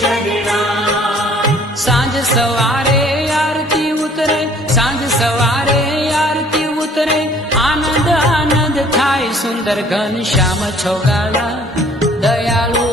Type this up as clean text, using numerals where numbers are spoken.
શરણાઈ. સાંજ સવારે આરતી ઉતરે, સાંજ સવારે આરતી ઉતરે, આનંદ આનંદ થાય સુંદર ઘનશ્યામ છોગાલા દયાળુ